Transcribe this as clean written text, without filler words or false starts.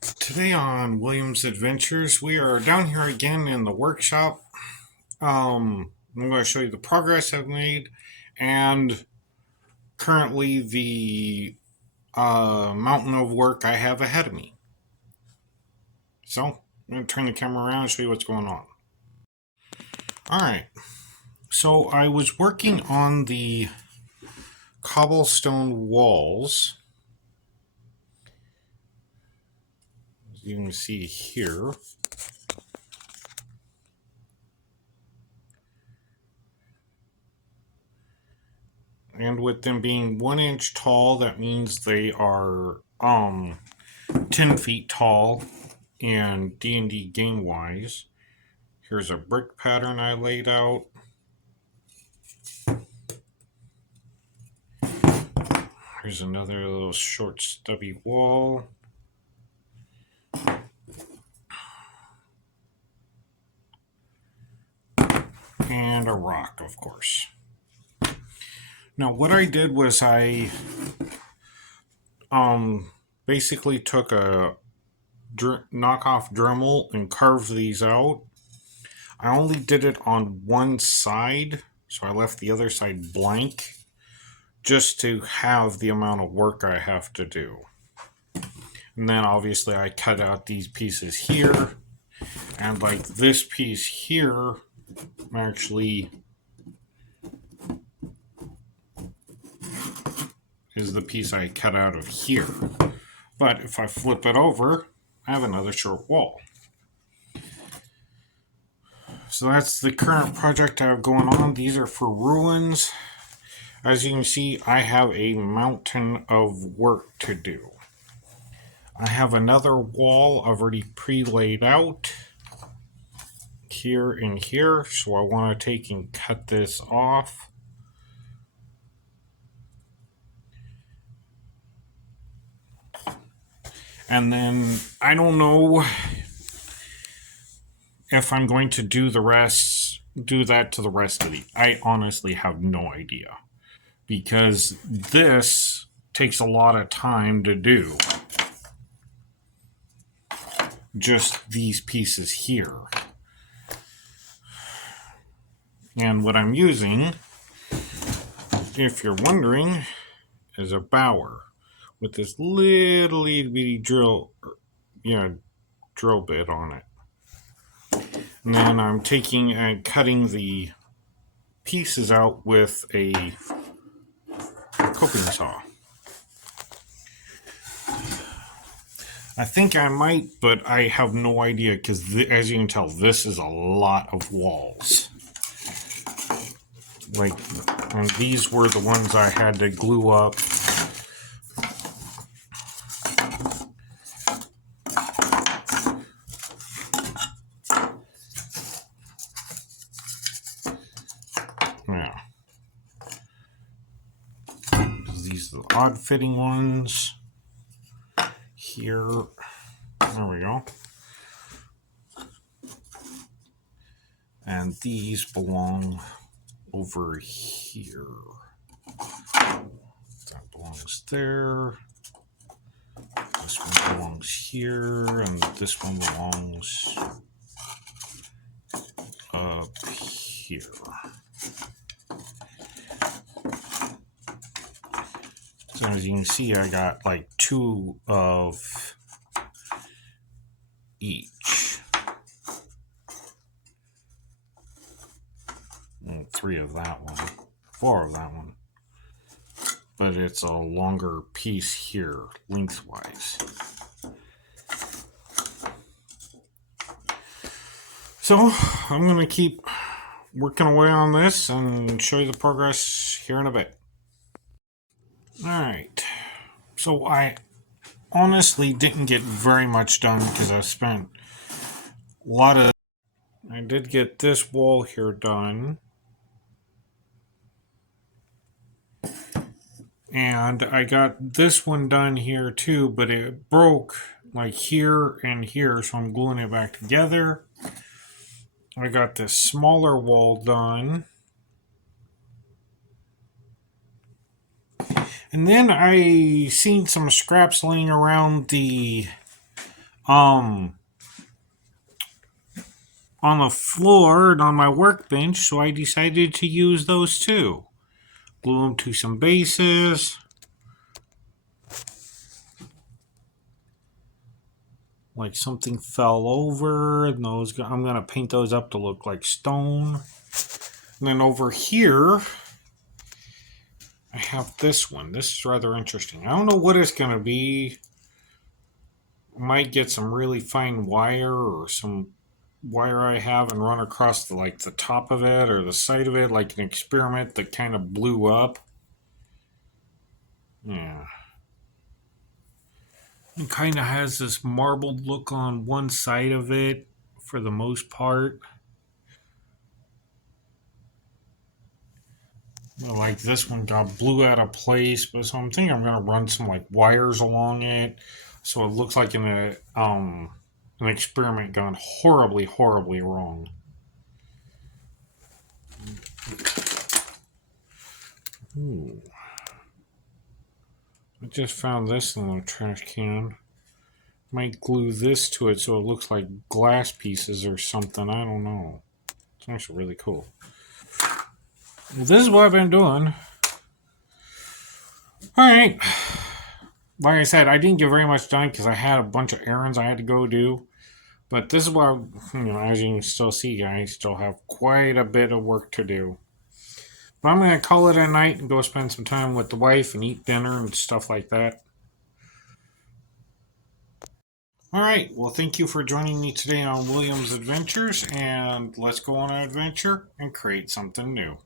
Today on William's Adventures, we are down here again in the workshop. I'm going to show you the progress I've made and currently the mountain of work I have ahead of me. So, I'm going to turn the camera around and show you what's going on. Alright, so I was working on the cobblestone walls. As you can see here. And with them being 1 inch tall, that means they are 10 feet tall in D&D game wise. Here's a brick pattern I laid out. Here's another little short stubby wall. And a rock, of course. Now what I did was I basically took a knockoff Dremel and carved these out. I only did it on one side, so I left the other side blank just to have the amount of work I have to do. And then obviously I cut out these pieces here, and like this piece here actually is the piece I cut out of here. But if I flip it over, I have another short wall. So that's the current project I have going on. These are for ruins. As you can see, I have a mountain of work to do. I have another wall already pre-laid out here and here, so I want to take and cut this off. And then I don't know if I'm going to do that to the rest of the. I honestly have no idea, because this takes a lot of time to do. Just these pieces here. And what I'm using, if you're wondering, is a bower with this little itty bitty drill bit on it. And then I'm taking and cutting the pieces out with a coping saw. I think I might, but I have no idea, because as you can tell, this is a lot of walls. Like, and these were the ones I had to glue up. Yeah. These are the odd fitting ones. Here. There we go. And these belong over here. That belongs there. This one belongs here, and this one belongs up here. So as you can see, I got like 2 of each. And 3 of that one. 4 of that one. But it's a longer piece here, lengthwise. So I'm going to keep working away on this and show you the progress here in a bit. Alright, so I honestly didn't get very much done because I spent a lot of... I did get this wall here done. And I got this one done here too, but it broke like here and here, so I'm gluing it back together. I got this smaller wall done. And then I seen some scraps laying around the um on the floor and on my workbench, so I decided to use those too. Glue them to some bases. Like something fell over, and those I'm gonna paint those up to look like stone. And then over here, I have this one. This is rather interesting. I don't know what it's gonna be. I might get some really fine wire or some wire I have and run across the top of it or the side of it, like an experiment that kind of blew up. Yeah. It kind of has this marbled look on one side of it for the most part. Like this one got blew out of place, but so I'm thinking I'm gonna run some like wires along it, so it looks like an experiment gone horribly, horribly wrong. Ooh. I just found this in the trash can. Might glue this to it so it looks like glass pieces or something. I don't know. It's actually really cool. Well, this is what I've been doing. All right. Like I said, I didn't get very much done because I had a bunch of errands I had to go do. But this is what, as you can still see, I still have quite a bit of work to do. But I'm going to call it a night and go spend some time with the wife and eat dinner and stuff like that. All right. Well, thank you for joining me today on William's Adventures, and let's go on an adventure and create something new.